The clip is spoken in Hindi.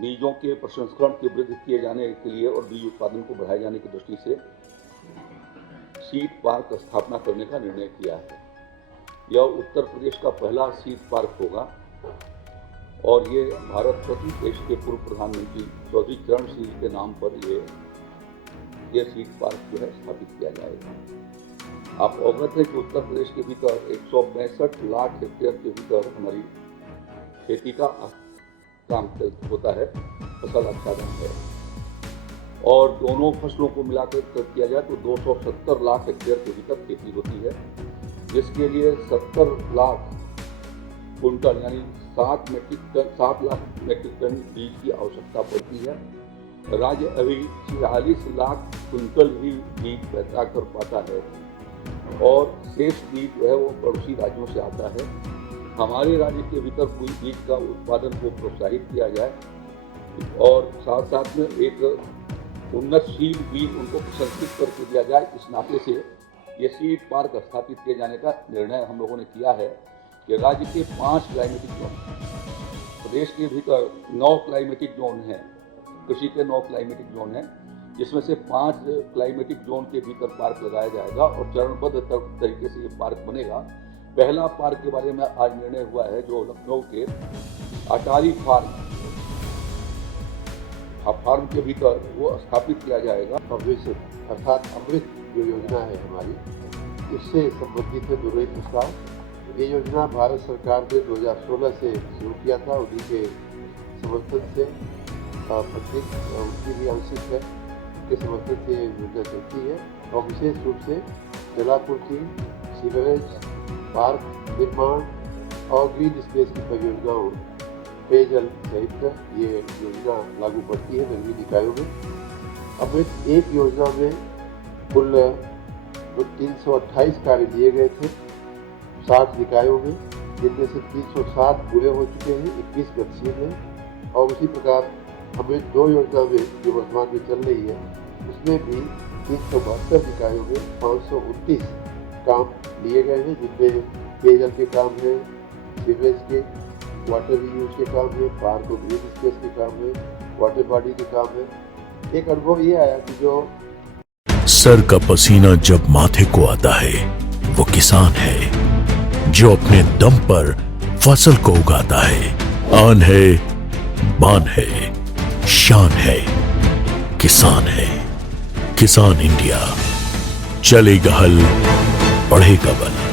बीजों के प्रसंस्करण की वृद्धि किए जाने के लिए और बीज उत्पादन को बढ़ाए जाने की दृष्टि से सीड पार्क स्थापना करने का निर्णय किया है। यह उत्तर प्रदेश का पहला सीड पार्क होगा और ये भारत रत्न देश के पूर्व प्रधानमंत्री चौधरी चरण सिंह के नाम पर ये सीड पार्क जो है स्थापित किया जाएगा। आप अवगत हैं कि उत्तर प्रदेश के भीतर 165 लाख हेक्टेयर के भीतर हमारी खेती का काम होता है, फसल आच्छादन है, और दोनों फसलों को मिलाकर किया जाए तो 270 लाख हेक्टेयर के भीतर खेती होती है, जिसके लिए 70 लाख कुंटल यानी 7 लाख मेट्रिक टन बीज की आवश्यकता पड़ती है। राज्य अभी 46 लाख कुंटल ही बीज पैदा कर पाता है और शेष बीज जो है वो पड़ोसी राज्यों से आता है। हमारे राज्य के भीतर कोई बीज का उत्पादन को प्रोत्साहित किया जाए और साथ साथ में एक उन्नतशील बीज उनको प्रसंस्कृत करके दिया जाए। इस नाते से ये सीड पार्क स्थापित किए जाने का निर्णय हम लोगों ने किया है कि राज्य के 5 क्लाइमेटिक जोन, प्रदेश के भीतर 9 क्लाइमेटिक जोन हैं, कृषि के 9 क्लाइमेटिक जोन हैं, जिसमें से 5 क्लाइमेटिक जोन के भीतर पार्क लगाया जाएगा और चरणबद्ध तरीके से ये पार्क बनेगा। पहला पार्क के बारे में आज निर्णय हुआ है जो लखनऊ के अटारी फार्म के भीतर वो स्थापित किया जाएगा। भविष्य अर्थात अमृत जो योजना है हमारी, इससे संबंधित है दोनों ही प्रस्ताव। ये योजना भारत सरकार ने 2016 से शुरू किया था, उन्हीं के समर्थन से उनकी भी आंशिक है के समर्थन से ये योजना चलती है और विशेष रूप से जलापूर्ति, सीवरेज, पार्क निर्माण और ग्रीन स्पेस की परियोजनाओं, पेयजल सहित ये योजना लागू पड़ती है नगरीय निकायों में। अब एक योजना में कुल 328 कार्य दिए गए थे 60 निकायों में, जिनमें से 307 पूरे हो चुके हैं, 21 गतिशील हैं। और उसी प्रकार हमें 2 योजना में जो वर्तमान में चल रही है उसमें भी 372 निकायों में 529 काम लिए गए हैं, जिनमें पेयजल के काम है, सीवरेज के, वाटर रीयूज के काम है, पार्क और ग्रीन स्पेस के काम है, वाटर बॉडी के काम है। एक अनुभव ये आया कि जो सर का पसीना जब माथे को आता है वो किसान है जो अपने दम पर फसल को उगाता है। आन है, बान है, शान है, किसान है। किसान इंडिया, चलेगा हल, बढ़ेगा बल।